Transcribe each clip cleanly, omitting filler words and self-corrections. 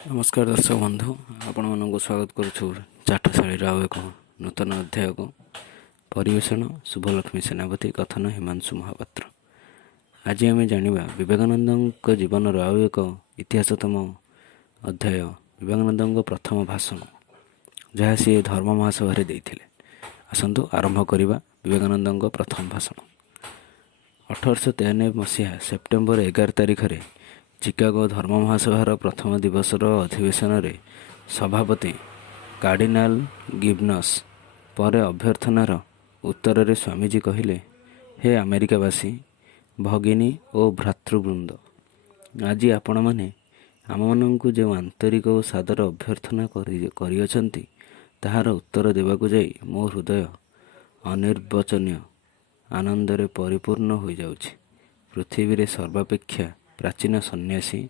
ନମସ୍କାର ଦର୍ଶକ ବନ୍ଧୁ, ଆପଣମାନଙ୍କୁ ସ୍ୱାଗତ କରୁଛୁ ଚାଟଶାଳୀର ଆଉ ଏକ ନୂତନ ଅଧ୍ୟାୟକୁ। ପରିବେଷଣ ଶୁଭଲକ୍ଷ୍ମୀ ସେନାପତି, କଥନ ହିମାଂଶୁ ମହାପାତ୍ର। ଆଜି ଆମେ ଜାଣିବା ବିବେକାନନ୍ଦଙ୍କ ଜୀବନର ଆଉ ଏକ ଇତିହାସତମ ଅଧ୍ୟାୟ, ବିବେକାନନ୍ଦଙ୍କ ପ୍ରଥମ ଭାଷଣ, ଯାହା ସିଏ ଧର୍ମ ମହାସଭାରେ ଦେଇଥିଲେ। ଆସନ୍ତୁ ଆରମ୍ଭ କରିବା ବିବେକାନନ୍ଦଙ୍କ ପ୍ରଥମ ଭାଷଣ। 1893 ମସିହା ସେପ୍ଟେମ୍ବର 11 ତାରିଖରେ ଚିକାଗୋ ଧର୍ମ ମହାସଭାର ପ୍ରଥମ ଦିବସର ଅଧିବେଶନରେ ସଭାପତି କାର୍ଡ଼ିନାଲ ଗିବ୍ନସ୍ ପରେ ଅଭ୍ୟର୍ଥନାର ଉତ୍ତରରେ ସ୍ୱାମୀଜୀ କହିଲେ, ହେ ଆମେରିକାବାସୀ, ଭଗିନୀ ଓ ଭ୍ରାତୃବୃନ୍ଦ, ଆଜି ଆପଣମାନେ ଆମମାନଙ୍କୁ ଯେଉଁ ଆନ୍ତରିକ ଓ ସାଦର ଅଭ୍ୟର୍ଥନା କରିଅଛନ୍ତି, ତାହାର ଉତ୍ତର ଦେବାକୁ ଯାଇ ମୋ ହୃଦୟ ଅନିର୍ବାଚନୀୟ ଆନନ୍ଦରେ ପରିପୂର୍ଣ୍ଣ ହୋଇଯାଉଛି। ପୃଥିବୀରେ ସର୍ବାପେକ୍ଷା ପ୍ରାଚୀନ ସନ୍ନ୍ୟାସୀ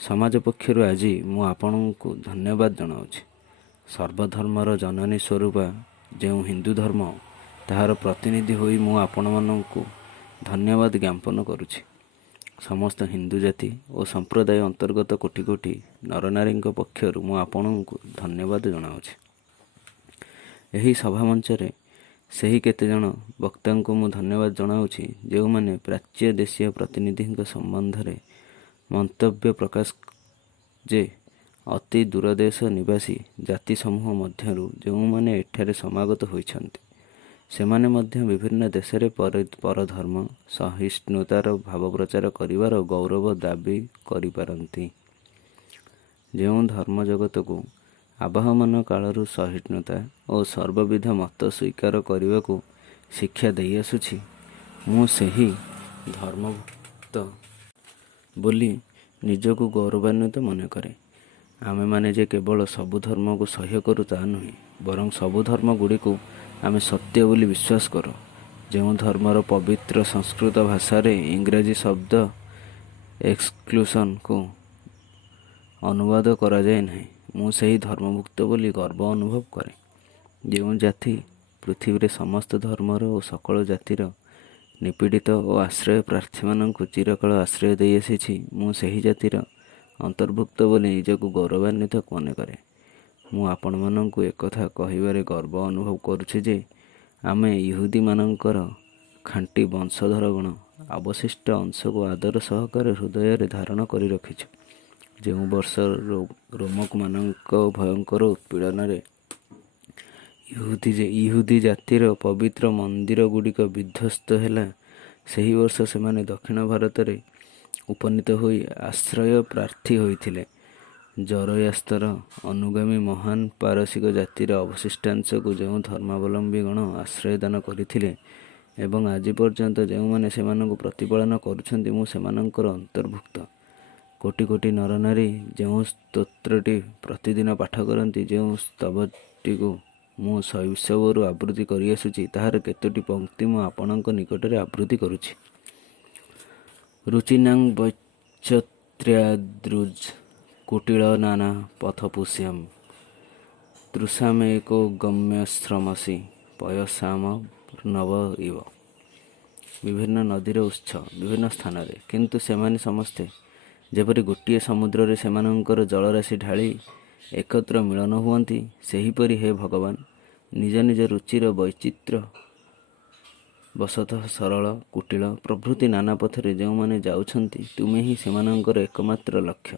ସମାଜ ପକ୍ଷରୁ ଆଜି ମୁଁ ଆପଣଙ୍କୁ ଧନ୍ୟବାଦ ଜଣାଉଛି। ସର୍ବଧର୍ମର ଜନନୀ ସ୍ୱରୂପା ଯେଉଁ ହିନ୍ଦୁ ଧର୍ମ, ତାହାର ପ୍ରତିନିଧି ହୋଇ ମୁଁ ଆପଣମାନଙ୍କୁ ଧନ୍ୟବାଦ ଜ୍ଞାପନ କରୁଛି। ସମସ୍ତ ହିନ୍ଦୁ ଜାତି ଓ ସମ୍ପ୍ରଦାୟ ଅନ୍ତର୍ଗତ କୋଟି କୋଟି ନରନାରୀଙ୍କ ପକ୍ଷରୁ ମୁଁ ଆପଣଙ୍କୁ ଧନ୍ୟବାଦ ଜଣାଉଛି। ଏହି ସଭାମଞ୍ଚରେ ସେହି କେତେଜଣ ବକ୍ତାଙ୍କୁ ମୁଁ ଧନ୍ୟବାଦ ଜଣାଉଛି, ଯେଉଁମାନେ ପ୍ରାଚ୍ୟ ଦେଶୀୟ ପ୍ରତିନିଧିଙ୍କ ସମ୍ବନ୍ଧରେ ମନ୍ତବ୍ୟ ପ୍ରକାଶ ଯେ ଅତି ଦୂରଦେଶ ନିବାସୀ ଜାତି ସମୂହ ମଧ୍ୟରୁ ଯେଉଁମାନେ ଏଠାରେ ସମାଗତ ହୋଇଛନ୍ତି, ସେମାନେ ମଧ୍ୟ ବିଭିନ୍ନ ଦେଶରେ ପରଧର୍ମ ସହିଷ୍ଣୁତାର ଭାବ ପ୍ରଚାର କରିବାର ଗୌରବ ଦାବୀ କରିପାରନ୍ତି। ଯେଉଁ ଧର୍ମ ଜଗତକୁ ଆବାହମାନ କାଳରୁ ସହିଷ୍ଣୁତା ଓ ସର୍ବବିଧ ମତ ସ୍ୱୀକାର କରିବାକୁ ଶିକ୍ଷା ଦେଇଆସୁଛି, ମୁଁ ସେହି ଧର୍ମଭୁକ୍ତ ବୋଲି ନିଜକୁ ଗୌରବାନ୍ୱିତ ମନେକରେ। ଆମେମାନେ ଯେ କେବଳ ସବୁ ଧର୍ମକୁ ସହ୍ୟ କରୁ ତାହା ନୁହେଁ, ବରଂ ସବୁ ଧର୍ମଗୁଡ଼ିକୁ ଆମେ ସତ୍ୟ ବୋଲି ବିଶ୍ୱାସ କରୁ। ଯେଉଁ ଧର୍ମର ପବିତ୍ର ସଂସ୍କୃତ ଭାଷାରେ ଇଂରାଜୀ ଶବ୍ଦ ଏକ୍ସକ୍ଲୁସନ୍କୁ ଅନୁବାଦ କରାଯାଏ ନାହିଁ, ମୁଁ ସେହି ଧର୍ମଭୁକ୍ତ ବୋଲି ଗର୍ବ ଅନୁଭବ କରେ। ଯେଉଁ ଜାତି ପୃଥିବୀରେ ସମସ୍ତ ଧର୍ମର ଓ ସକଳ ଜାତିର ନିପୀଡ଼ିତ ଓ ଆଶ୍ରୟ ପ୍ରାର୍ଥୀମାନଙ୍କୁ ଚିରକାଳ ଆଶ୍ରୟ ଦେଇଆସିଛି, ମୁଁ ସେହି ଜାତିର ଅନ୍ତର୍ଭୁକ୍ତ ବୋଲି ନିଜକୁ ଗୌରବାନ୍ୱିତ ମନେକରେ। ମୁଁ ଆପଣମାନଙ୍କୁ ଏକଥା କହିବାରେ ଗର୍ବ ଅନୁଭବ କରୁଛି ଯେ ଆମେ ଇହୁଦୀମାନଙ୍କର ଖାଣ୍ଟି ବଂଶଧରଗଣ ଅବଶିଷ୍ଟ ଅଂଶକୁ ଆଦର ସହକାରେ ହୃଦୟରେ ଧାରଣ କରି ରଖିଛୁ। ଯେଉଁ ବର୍ଷ ରୋମକମାନଙ୍କ ଭୟଙ୍କର ଉତ୍ପୀଡ଼ନରେ ଇହୁଦୀ ଜାତିର ପବିତ୍ର ମନ୍ଦିରଗୁଡ଼ିକ ବିଧ୍ୱସ୍ତ ହେଲା, ସେହି ବର୍ଷ ସେମାନେ ଦକ୍ଷିଣ ଭାରତରେ ଉପନୀତ ହୋଇ ଆଶ୍ରୟ ପ୍ରାର୍ଥୀ ହୋଇଥିଲେ। ଜରୋଆସ୍ତର ଅନୁଗାମୀ ମହାନ ପାରସିକ ଜାତିର ଅବଶିଷ୍ଟାଂଶକୁ ଯେଉଁ ଧର୍ମାବଲମ୍ବୀଗଣ ଆଶ୍ରୟ ଦାନ କରିଥିଲେ ଏବଂ ଆଜି ପର୍ଯ୍ୟନ୍ତ ଯେଉଁମାନେ ସେମାନଙ୍କୁ ପ୍ରତିପାଳନ କରୁଛନ୍ତି, ମୁଁ ସେମାନଙ୍କର ଅନ୍ତର୍ଭୁକ୍ତ। କୋଟି କୋଟି ନରନାରୀ ଯେଉଁ ସ୍ତୋତ୍ରଟି ପ୍ରତିଦିନ ପାଠ କରନ୍ତି, ଯେଉଁ ସ୍ତବଟିକୁ ମୁଁ ଶୈଶବରୁ ଆବୃତ୍ତି କରିଆସୁଛି, ତାହାର କେତୋଟି ପଂକ୍ତି ମୁଁ ଆପଣଙ୍କ ନିକଟରେ ଆବୃତ୍ତି କରୁଛି। ରୁଚିନାଂ ବୈଚତ୍ର୍ୟାଦୃଜ୍ କୁଟିଳ ନାନା ପଥପୁଷ୍ୟମ୍ ତୃଷାମେକୋ ଗମ୍ୟଶ୍ରମସୀ ପୟସାମ ନବ ଇବ। ବିଭିନ୍ନ ନଦୀର ଉତ୍ସ ବିଭିନ୍ନ ସ୍ଥାନରେ, କିନ୍ତୁ ସେମାନେ ସମସ୍ତେ ଯେପରି ଗୋଟିଏ ସମୁଦ୍ରରେ ସେମାନଙ୍କର ଜଳରାଶି ଢାଳି ଏକତ୍ର ମିଳନ ହୁଅନ୍ତି, ସେହିପରି ହେ ଭଗବାନ, ନିଜ ନିଜ ରୁଚିର ବୈଚିତ୍ର୍ୟ ବଶତଃ ସରଳ, କୁଟିଳ ପ୍ରଭୃତି ନାନା ପଥରେ ଯେଉଁମାନେ ଯାଉଛନ୍ତି, ତୁମେ ହିଁ ସେମାନଙ୍କର ଏକମାତ୍ର ଲକ୍ଷ୍ୟ।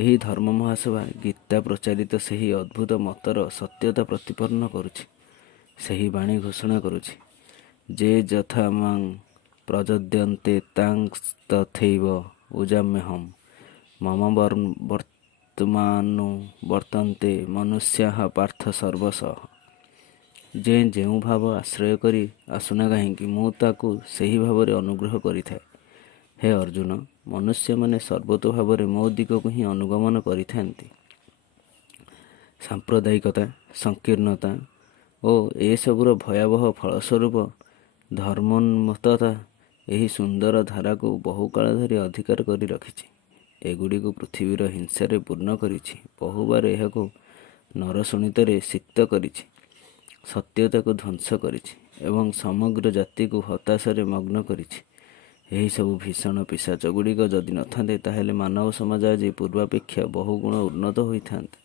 ଏହି ଧର୍ମ ମହାସଭା ଗୀତା ପ୍ରଚାରିତ ସେହି ଅଦ୍ଭୁତ ମତର ସତ୍ୟତା ପ୍ରତିପନ୍ନ କରୁଛି। ସେହି ବାଣୀ ଘୋଷଣା କରୁଛି, ଯେ ଯଥା ମାଂ ପ୍ରଯଜ୍ୟନ୍ତେ ତାଂ ତଥୈବ ଉଜାମ୍ୟହମ୍ ମମ ବର୍ତ୍ତମାନୁବର୍ତ୍ତନ୍ତେ ମନୁଷ୍ୟାଃ ପାର୍ଥ ସର୍ବଶଃ। ଯେ ଯେଉଁ ଭାବ ଆଶ୍ରୟ କରି ଆସୁନା କାହିଁକି, ମୁଁ ତାକୁ ସେହି ଭାବରେ ଅନୁଗ୍ରହ କରିଥାଏ। ହେ ଅର୍ଜୁନ, ମନୁଷ୍ୟମାନେ ସର୍ବତୋଭାବରେ ମୋ ଦିଗକୁ ହିଁ ଅନୁଗମନ କରିଥାନ୍ତି। ସାମ୍ପ୍ରଦାୟିକତା, ସଂକୀର୍ଣ୍ଣତା ଓ ଏସବୁର ଭୟାବହ ଫଳସ୍ୱରୂପ ଧର୍ମୋନ୍ମତ୍ତତା ଏହି ସୁନ୍ଦର ଧାରାକୁ ବହୁକାଳ ଧରି ଅଧିକାର କରି ରଖିଛି। ଏଗୁଡ଼ିକୁ ପୃଥିବୀର ହିଂସାରେ ପୂର୍ଣ୍ଣ କରିଛି, ବହୁବାର ଏହାକୁ ନରଶୋଣିତରେ ସିକ୍ତ କରିଛି, ସତ୍ୟତାକୁ ଧ୍ୱଂସ କରିଛି ଏବଂ ସମଗ୍ର ଜାତିକୁ ହତାଶାରେ ମଗ୍ନ କରିଛି। ଏହିସବୁ ଭୀଷଣ ପିଶାଚ ଗୁଡ଼ିକ ଯଦି ନଥାନ୍ତେ ତାହେଲେ ମାନବ ସମାଜ ଆଜି ପୂର୍ବାପେକ୍ଷା ବହୁ ଗୁଣ ଉନ୍ନତ ହୋଇଥାନ୍ତା।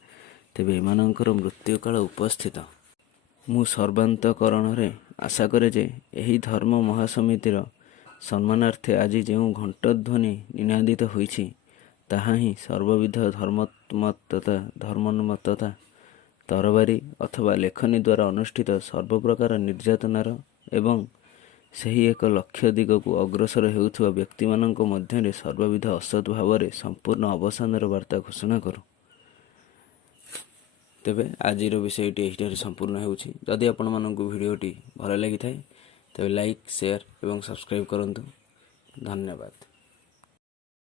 ତେବେ ଏମାନଙ୍କର ମୃତ୍ୟୁକାଳ ଉପସ୍ଥିତ। ମୁଁ ସର୍ବାନ୍ତକରଣରେ ଆଶା କରେ ଯେ ଏହି ଧର୍ମ ମହାସମିତିର ସମ୍ମାନାର୍ଥେ ଆଜି ଯେଉଁ ଘଣ୍ଟଧ୍ୱନି ନିନାଦିତ ହୋଇଛି ତାହା ହିଁ ସର୍ବବିଧ ଧର୍ମୋନ୍ମତ୍ତତା ତରବାରୀ ଅଥବା ଲେଖନୀ ଦ୍ୱାରା ଅନୁଷ୍ଠିତ ସର୍ବପ୍ରକାର ନିର୍ଯାତନାର ଏବଂ ସେହି ଏକ ଲକ୍ଷ୍ୟ ଦିଗକୁ ଅଗ୍ରସର ହେଉଥିବା ବ୍ୟକ୍ତିମାନଙ୍କ ମଧ୍ୟରେ ସର୍ବବିଧ ଅସତ୍ ଭାବରେ ସମ୍ପୂର୍ଣ୍ଣ ଅବସାନର ବାର୍ତ୍ତା ଘୋଷଣା କରୁ। ତେବେ ଆଜିର ବିଷୟଟି ଏହିଠାରେ ସମ୍ପୂର୍ଣ୍ଣ ହେଉଛି। ଯଦି ଆପଣମାନଙ୍କୁ ଭିଡ଼ିଓଟି ଭଲ ଲାଗିଥାଏ ତେବେ ଲାଇକ୍, ସେୟାର ଏବଂ ସବସ୍କ୍ରାଇବ୍ କରନ୍ତୁ। ଧନ୍ୟବାଦ।